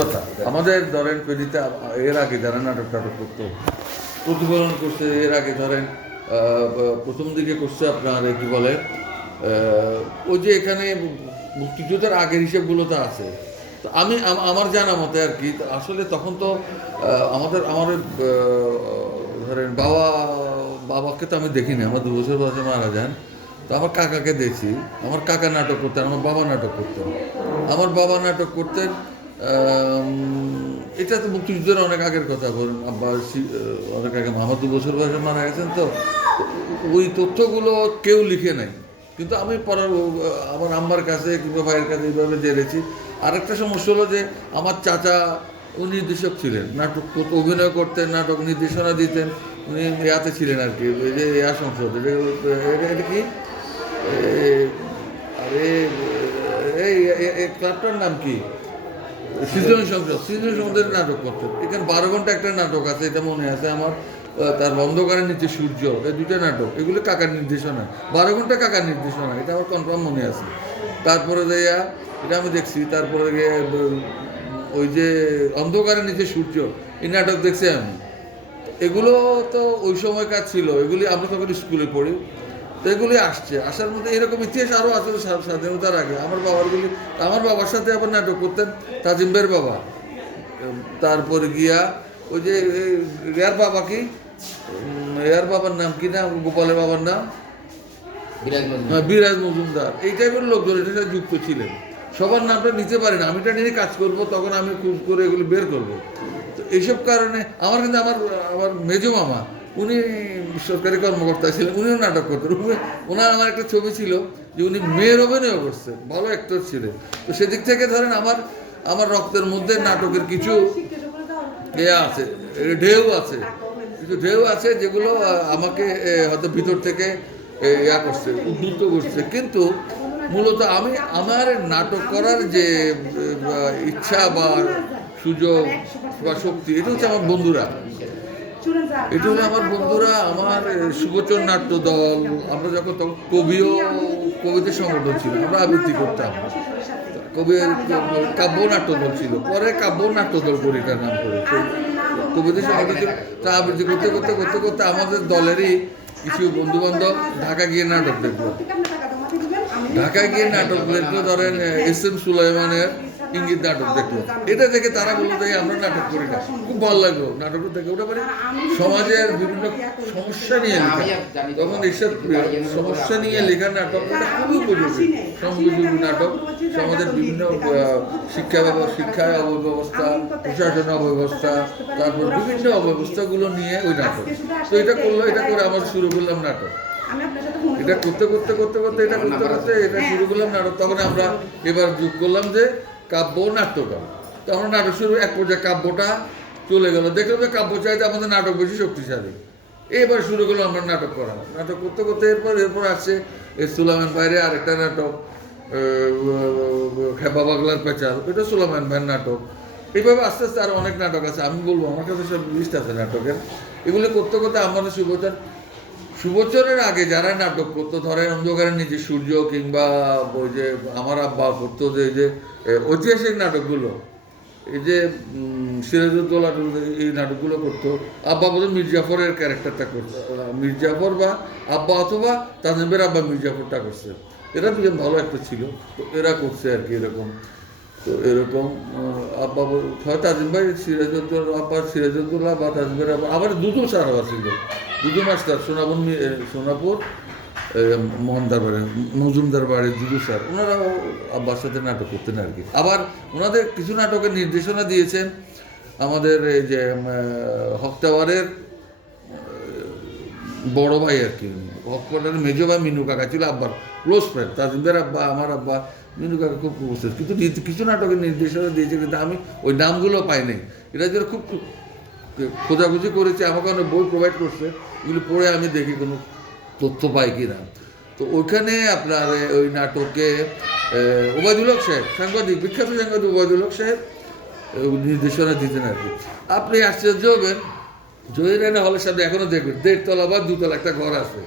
কথা আমাদের ধরেন পেডিতে এর আগে যারা নাটক টাটক করতো প্রতিফলন করছে, এর আগে ধরেন প্রথম দিকে করছে আপনার কি বলে ওই যে এখানে মুক্তিযুদ্ধের আগের হিসেবগুলো তো আছে। তো আমি আমার জানা মতে আর কি, আসলে তখন তো আমাদের ধরেন বাবাকে তো আমি দেখিনি, আমার 2 বছর বয়সে মারা যান। তো আমার কাকাকে দেখছি, আমার কাকা নাটক করতেন, আমার বাবা নাটক করতেন। আমার বাবা নাটক করতেন, এটা তো মুক্তিযুদ্ধের অনেক আগের কথা বলেন, আব্বা অনেক আগে, আমার 2 বছর বয়সে মারা গেছেন। তো ওই তথ্যগুলো কেউ লিখে নাই, কিন্তু আমি পড়ার আমার আম্মার কাছে কিংবা ভাইয়ের কাছে এইভাবে জেনেছি। আরেকটা সমস্যা হলো যে আমার চাচা উনি নির্দেশক ছিলেন, নাটক অভিনয় করতেন, নাটক নির্দেশনা দিতেন। উনি ইয়াতে ছিলেন আর কি, ওই যে ইয়া সংসদ, এটা কি আরে এই ক্লাবটার নাম কি, সৃজনী সংসদ, সৃজনী সংসদের নাটক করতেন। এখানে 12 ঘন্টা একটা নাটক আছে, এটা মনে আছে আমার, তার অন্ধকারের নিচে সূর্য, এই 2টা নাটক, এগুলো কাকার নির্দেশনা, 12 ঘন্টা কাকার নির্দেশনা, এটা আমার কনফার্ম মনে আছে। তারপরে যাইয়া এটা আমি দেখছি, তারপরে গিয়ে ওই যে অন্ধকারের নিচে সূর্য, এই নাটক দেখছি আমি। এগুলো তো ওই সময়কার ছিল, এগুলি আমরা তখন স্কুলে পড়ি। তো এগুলি আসার মধ্যে এরকম ইতিহাস আরও আছে স্বাধীনতার আগে। আমার বাবার সাথে আবার নাটক করতেন তাজিম ভাইয়ের বাবা। তারপরে গিয়া ওই যে রিয়ার বাবা কি, রিয়ার বাবার নাম কি, না গোপালের বাবার নাম বিরাজ মজুমদার, এই টাইপের লোকজন এটার সাথে যুক্ত ছিলেন। সবার নামটা নিতে পারি না, আমি এটা নিয়ে কাজ করব, তখন আমি খুঁজ করে এগুলো বের করব। তো এইসব কারণে আমার কিন্তু আমার মেজো মামা, উনি সরকারি কর্মকর্তা ছিলেন, উনিও নাটক করতেন। ওনার আমার একটা ছবি ছিল যে উনি মেয়ের অভিনয় করছেন, ভালো অ্যাক্টর ছিলেন। তো সেদিক থেকে ধরেন আমার রক্তের মধ্যে নাটকের কিছু আছে, কিছু ঢেউ আছে যেগুলো আমাকে হয়তো ভিতর থেকে করছে, উদ্বুদ্ধ করছে। কিন্তু মূলত আমার নাটক করার যে ইচ্ছা বা সুযোগ বা শক্তি, এটা হচ্ছে আমার বন্ধুরা। এটা হলো আমার বন্ধুরা, আমার সুবচন নাট্য দল, আমরা যখন তখন কবিদের সংগঠন ছিল, আমরা আবৃত্তি করতাম। কাব্য নাট্য দল ছিল, পরে কাব্য নাট্য দল পরীক্ষার নাম করে কবিদের সংগঠন ছিল। তা আবৃত্তি করতে করতে করতে করতে আমাদের দলেরই কিছু বন্ধু বান্ধব ঢাকা গিয়ে নাটক দেখলো। ঢাকায় গিয়ে নাটক দেখলো, ধরেন এস.এম. সুলাইমানের ইঙ্গিত নাটক দেখলো। এটা দেখে তারা বললো যে আমরা নাটক করি না, খুব ভালো লাগলো নাটকটা দেখে। ওটা মানে সমাজের বিভিন্ন সমস্যা নিয়ে লেখা, তখন এইসব সমস্যা নিয়ে লেখা নাটক, এটা খুবই উপযোগী, সংযোগী নাটক। সমাজের বিভিন্ন শিক্ষা অব্যবস্থা, প্রশাসন অব্যবস্থা, তারপর বিভিন্ন অব্যবস্থাগুলো নিয়ে ওই নাটক। তো এটা করে আমরা শুরু করলাম নাটক। এটা করতে এটা শুরু করলাম নাটক। তখন আমরা এবার যোগ করলাম যে কাব্য নাট্যকার। তো আমরা নাটক শুরু, এক পর্যায়ে কাব্যটা চলে গেল, দেখলাম যে কাব্য চাইতে আমাদের নাটক বেশি শক্তিশালী। এবার শুরু করলাম আমরা নাটক করা। নাটক করতে এরপর আসছে সুলাইমান ভাইয়ের আরেকটা নাটক, খেপা পাগলার পেঁচাল, এটা সুলাইমান ভাইয়ের নাটক। এইভাবে আস্তে আস্তে আরও অনেক নাটক আছে, আমি বলবো, আমার কাছে সব লিস্ট আছে নাটকের। এগুলো করতে আমাদের সুবচনের আগে যারা নাটক করতো, ধরেন অন্ধকারের নিচে সূর্য, কিংবা ওই যে আমার আব্বা করতো যে ঐতিহাসিক নাটকগুলো, এই যে সিরাজউদ্দৌলা, এই নাটকগুলো করতো। আব্বা বলতো মির্জাফরের ক্যারেক্টারটা করতো, মির্জাফর বা আব্বা, অথবা তাজিমের আব্বা মির্জাফরটা করছে। এরা দুজন ভালো একটা ছিল, তো এরা করছে আর কি এরকম। তো এরকম আব্বা হয় তাজিম ভাই, আব্বা সিরাজউদ্দৌলা বা তাজিমের আব্বা, আবার দুটো সারা ছিল, দুটো মাস্টার, সোনাপুর মজুমদার বাড়ির দুদু স্যার, ওনারা আব্বার সাথে নাটক করতেন আর কি। আবার ওনাদের কিছু নাটকের নির্দেশনা দিয়েছেন আমাদের এই যে হকটাওয়ারের বড় ভাই আর কি, হকটাওয়ারের মেজো ভাই মিনু কাকা ছিল আব্বার ক্লোজ ফ্রেন্ড। তাজিমদের আব্বা, আমার আব্বা, মিনু কাকা খুব ক্লোজ। কিন্তু কিছু নাটকের নির্দেশনা দিয়েছে, কিন্তু আমি ওই নামগুলো পাই নাই। এটা যেন খুব খোঁজাখুঁজি করেছে, আমাকে অনেক বই প্রোভাইড করছে, এগুলো পড়ে আমি দেখি কোনো তথ্য পাই কি না। তো ওইখানে আপনার ওই নাটকে ওবায়দুল হক সাহেব, সাংবাদিক, বিখ্যাত সাংবাদিক ওবায়দুল হক সাহেব নির্দেশনা দিতেন আর কি। আপনি আশ্চর্য হবেন, জহিরানা হলের সামনে এখনও দেখবেন 1.5 তলা বা 2 তলা একটা ঘর আছে,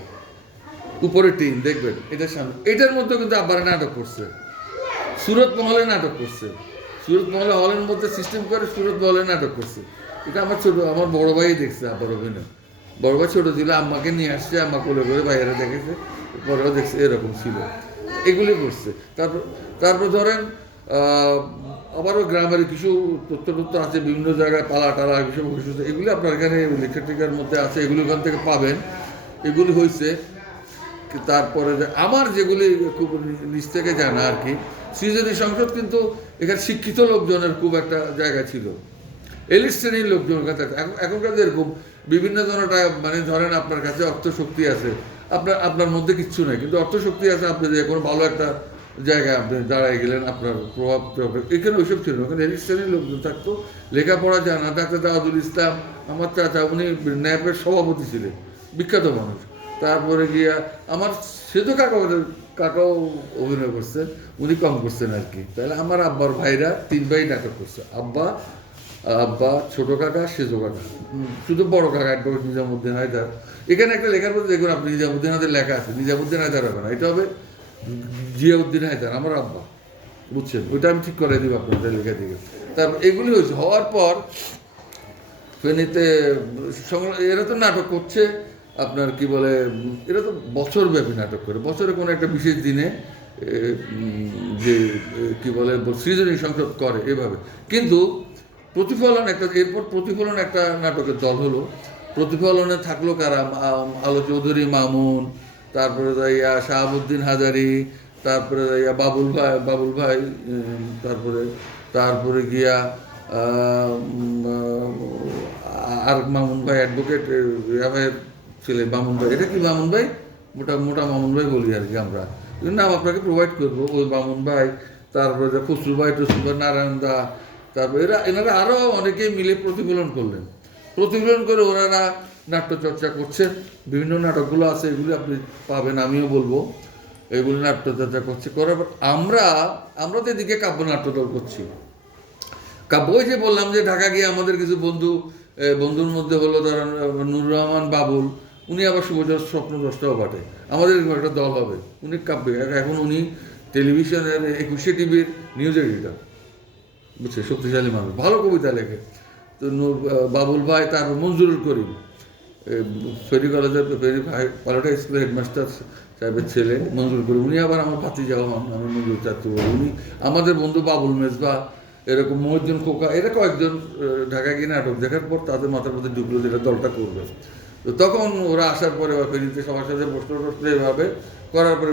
উপরে টিন, দেখবেন এটার সামনে। এটার মধ্যে কিন্তু আব্বারা নাটক করছে, সুরত মহলে নাটক করছে। সুরত মহলে হলের মধ্যে সিস্টেম করে সুরত মহলে নাটক করছে। এটা আমার বড় ভাই দেখছে আব্বার অভিনয়। বড় ভাই ছোটো ছিল, আম্মাকে নিয়ে আসছে, আম্মা কোলে করে বাইরে দেখেছে, পরেও দেখছে এরকম ছিল, এগুলি করছে। তারপর ধরেন আবারও গ্রামের কিছু তথ্য আছে, বিভিন্ন জায়গায় পালা টালা কিছু কিছু, এগুলি আপনার এখানে লেখা টেখার মধ্যে আছে, এগুলি ওখান থেকে পাবেন। এগুলি হয়েছে। তারপরে আমার যেগুলি খুব নিজ থেকে জানা আর কি, সৃজনী সংসদ কিন্তু এখানে শিক্ষিত লোকজনের খুব একটা জায়গা ছিল, এলিট শ্রেণীর লোকজনের কাছে। এখনকার যেরকম বিভিন্ন ধরনের মানে ধরেন আপনার কাছে অর্থশক্তি আছে, আপনার মধ্যে কিচ্ছু নেই, কিন্তু অর্থশক্তি আছে, আপনি যে কোনো ভালো একটা জায়গায় আপনি দাঁড়ায় গেলেন, আপনার প্রভাব এখানে ওইসব ছিল। ওখানে এলিট শ্রেণীর লোকজন থাকতো, লেখাপড়া জানা। ডাক্তার দাউদুল ইসলাম আমার চাচা, উনি ন্যাপের সভাপতি ছিলেন, বিখ্যাত মানুষ। তারপরে গিয়া আমার সেতু কাকাও অভিনয় করছেন, উনি কম করছেন আর কি। তাহলে আমার আব্বার ভাইরা 3 ভাই নাটক করছে, আব্বা, ছোট কাকা, সেজো কাকা, শুধু বড় কাকা অ্যাডভোকেট নিজামুদ্দিন হায়দার। এখানে একটা লেখার মধ্যে দেখুন আপনি, নিজামুদ্দিন হায়দার লেখা আছে, নিজামুদ্দিন হায়দার হবে না, এটা হবে জিয়াউদ্দিন হায়দার, আমার আব্বা, বুঝছেন? ওইটা আমি ঠিক করে দিব আপনাদের লেখা দিকে। তারপর এগুলি হয়েছে, হওয়ার পর ফেনীতে এরা তো নাটক করছে আপনার কি বলে, এরা তো বছরব্যাপী নাটক করে, বছরে কোনো একটা বিশেষ দিনে যে কি বলে সৃজনী সংসদ করে এভাবে। কিন্তু প্রতিফলন একটা, এরপর প্রতিফলন একটা নাটকের দল হলো। প্রতিফলনে থাকলো কারা, আলো চৌধুরী মামুন, তারপরে যাইয়া শাহাবুদ্দিন হাজারি, তারপরে যাইয়া বাবুল ভাই, তারপরে গিয়া আর মামুন ভাই অ্যাডভোকেট ভাইয়ের ছেলে মামুন ভাই। এটা কি মামুন ভাই? মোটা মামুন ভাই বলি আর কি আমরা, নাম আপনাকে প্রোভাইড করবো। ওই মামুন ভাই, তারপরে খসরু ভাই, টসরু ভাই, নারায়ণ দা, তারপরে এনারা আরও অনেকেই মিলে প্রতিফলন করলেন। প্রতিফলন করে ওনারা নাট্যচর্চা করছেন, বিভিন্ন নাটকগুলো আছে, এগুলি আপনি পাবেন, আমিও বলবো। এগুলি নাট্যচর্চা করছে, করার পর আমরা তো এদিকে কাব্যনাট্য দল করছি। ওই যে বললাম যে ঢাকা গিয়ে আমাদের কিছু বন্ধুর মধ্যে হলো ধরেন নুরুর রহমান বাবুল, উনি আবার শুভচর স্বপ্নদ্রষ্টাও বটে, আমাদের একটা দল হবে। উনি কাব্য, এখন উনি টেলিভিশনের 21 টিভির নিউজ এডিটর, বুঝছে, শক্তিশালী মানুষ, ভালো কবিতা লেখে। তো বাবুল ভাই, তারপর মঞ্জুরুল করিম, ফেরি কলেজের পালোটা স্কুলের হেডমাস্টার সাহেবের ছেলে মঞ্জুরুল করিম, উনি আবার আমার ভাতিজা হন, আমি মঞ্জুর চাচ্ছু বলি। উনি আমাদের বন্ধু বাবুল মেজবা, এরকম মহিউদ্দিন খোকা, এরা কয়েকজন ঢাকা গিয়ে নাটক দেখার পর তাদের মাথার মধ্যে ঢুকলো যেটা দলটা করবে। তো তখন ওরা আসার পরে বা ফেরিতে সবার সাথে প্রশ্ন এভাবে করার পরে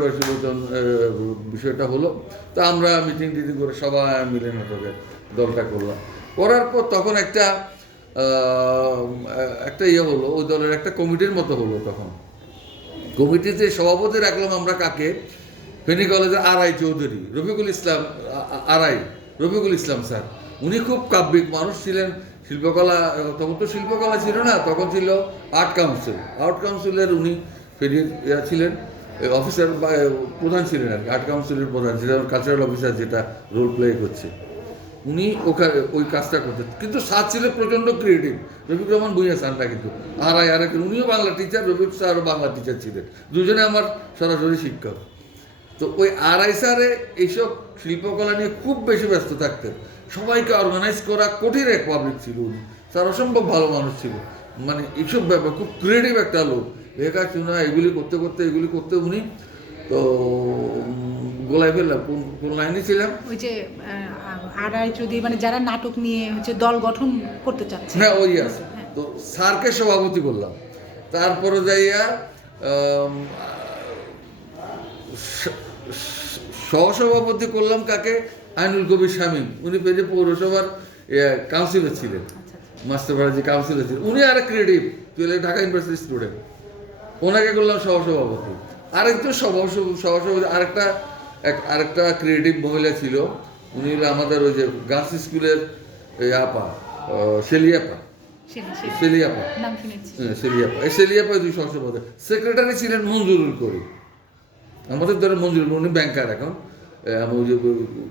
বিষয়টা হলো। তো আমরা মিটিং করে সবাই মিলে নাটকের দলটা করলাম। করার পর তখন একটা হলো, ওই দলের একটা কমিটির মতো হলো। তখন কমিটিতে সভাপতি রাখলাম আমরা কাকে, ফেনী কলেজের আরআই চৌধুরী রফিকুল ইসলাম স্যার। উনি খুব কাব্যিক মানুষ ছিলেন। শিল্পকলা, তখন তো শিল্পকলা ছিল না, তখন ছিল আর্ট কাউন্সিলের উনি ফেরির ছিলেন, অফিসার বা প্রধান ছিলেন আর কি, আর্ট কাউন্সিলের প্রধান ছিলেন, কালচারাল অফিসার যেটা রোল প্লে করছে, উনি ওখানে ওই কাজটা করতেন। কিন্তু স্যার ছিলেন প্রচণ্ড ক্রিয়েটিভ, রফিক রহমান ভূঁইয়া স্যারটা কিন্তু উনিও বাংলা টিচার, রফিক স্যারও বাংলা টিচার ছিলেন, দুজনে আমার সরাসরি শিক্ষক। তো ওই আরআই স্যারে এইসব শিল্পকলা নিয়ে খুব বেশি ব্যস্ত থাকতেন, সবাইকে অর্গানাইজ করা কঠিন এক পাবলিক ছিল উনি। স্যার অসম্ভব ভালো মানুষ ছিল, মানে এইসব ব্যাপার খুব ক্রিয়েটিভ একটা লোক, লেখা চুনা এগুলি করতে উনি তো গোলায় ফেললাম। কোন লাইনে ছিলাম? ওই যে আরআই যদি মানে যারা নাটক নিয়ে দল গঠন করতে চাচ্ছে, হ্যাঁ ওই আছে। তো স্যারকে সভাপতি করলাম, তারপরে যাইয়া সহসভাপতি করলাম কাকে, আইনুল কবির শামীম, উনি পেজে পৌরসভার কাউন্সিলর ছিলেন, মাস্টারপাড়া যে কাউন্সিলর ছিলেন, উনি আর ক্রিয়েটিভ, ঢাকা ইউনিভার্সিটির স্টুডেন্ট, ওনাকে করলাম সহসভাপতি। আরেকজন সহসভাপতি আরেকটা ক্রিয়েটিভ মহিলা ছিল, উনি হলো আমাদের ওই যে গার্লস স্কুলের সেলিয়াপা, দুই সহসভাপতি। সেক্রেটারি ছিলেন মঞ্জুরুল করিম, আমাদের ধরে মঞ্জুরুল, উনি ব্যাংকার এখন,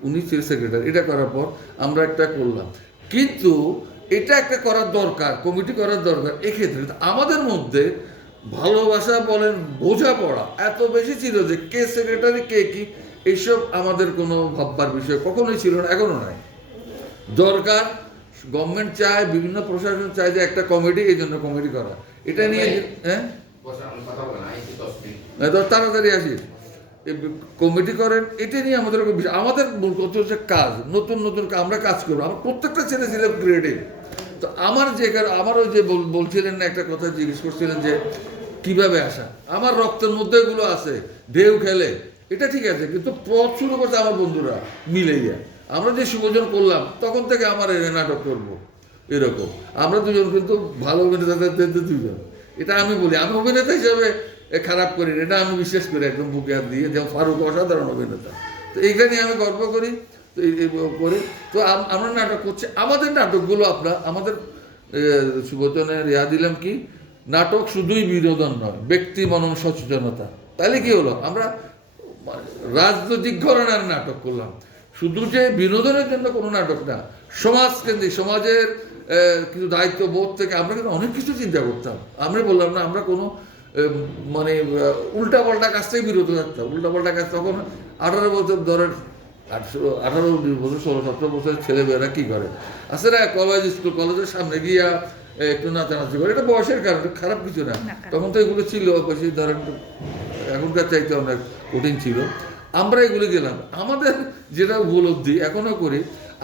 উনি ছিল সেক্রেটারি। এটা করার পর আমরা একটা করলাম, কিন্তু এটা একটা করার দরকার, কমিটি করার দরকার। এক্ষেত্রে আমাদের মধ্যে ভালোবাসা বলেন, বোঝাপড়া এত বেশি ছিল যে কে সেক্রেটারি কে কি এইসব আমাদের কোনো ভাববার বিষয় কখনোই ছিল না, এখনো নাই। দরকার গভর্নমেন্ট চায়, বিভিন্ন প্রশাসন চায় যে একটা কমিটি, এই জন্য কমিটি করা। এটা নিয়ে হ্যাঁ তাড়াতাড়ি আসিস, কমিটি করেন, এটা নিয়ে আমাদের আমাদের মূল কথা হচ্ছে কাজ, নতুন নতুন আমরা কাজ করবো। আমার প্রত্যেকটা ছেলে ছিল ক্রিয়েটিভ। তো আমার আমার ওই যে বলছিলেন না, একটা কথা জিজ্ঞেস করছিলেন যে কিভাবে আসা, আমার রক্তের মধ্যে এগুলো আছে, ঢেউ খেলে, এটা ঠিক আছে, কিন্তু পথ শুরু করছে আমার বন্ধুরা মিলে গিয়ে। আমরা যে সুযোজন করলাম তখন থেকে আমার নাটক করব এরকম। আমরা দুজন কিন্তু ভালো অভিনেতা দুজন, এটা আমি বলি। আমি অভিনেতা হিসাবে খারাপ করি না, এটা আমি বিশ্বাস করি একদম বুকে হাত দিয়ে, যেমন ফারুক অসাধারণ অভিনেতা। তো এইখানে আমি গর্ব করি। তো করি তো আমরা নাটক করছি। আমাদের নাটকগুলো আমাদের সুবোধনের দিলাম কি, নাটক শুধুই বিনোদন নয়, ব্যক্তি মনন সচেতনতা। তাহলে কি হলো, আমরা রাজনৈতিক ঘরানার নাটক করলাম, শুধু যে বিনোদনের জন্য কোনো নাটক না, সমাজকেন্দ্রিক, সমাজের কিছু দায়িত্ববোধ থেকে আমরা কিন্তু অনেক কিছু চিন্তা করতাম। আমরা বললাম না আমরা কোনো মানে উল্টাপাল্টা কাজ থেকে বিরত থাকতাম। উল্টাপাল্টা কাজ তখন 18 বছর ধরেন, 18 বছর 16-17 বছরের ছেলেমেয়েরা কী করে, আছে না কলেজ স্কুল কলেজের সামনে গিয়া একটু নাচানাচি করে, এটা বয়সের কারণে, খারাপ কিছু না। তখন তো এগুলো ছিল বেশি, ধরেন এখনকার চাইতে অনেক কঠিন ছিল। আমরা এগুলো গেলাম, আমাদের যেটা উপলব্ধি এখনও করি,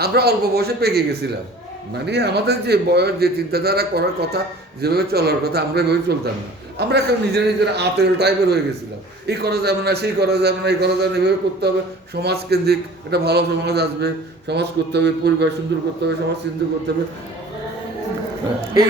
আমরা অল্প বয়সে পেকে গেছিলাম। মানে আমাদের যে বয়স, যে চিন্তাধারা করার কথা, যেভাবে চলার কথা, আমরা এভাবে চলতাম না। আমরা এখন নিজেরা আতেল টাইপের হয়ে গেছিলাম। এই করা যাবে না, সেই করা যাবে না, এই করা যাবে না, এভাবে করতে হবে, সমাজকেন্দ্রিক একটা ভালো সমাজ আসবে, সমাজ করতে হবে, পরিবার সুন্দর করতে হবে, সমাজ সুন্দর করতে হবে, এই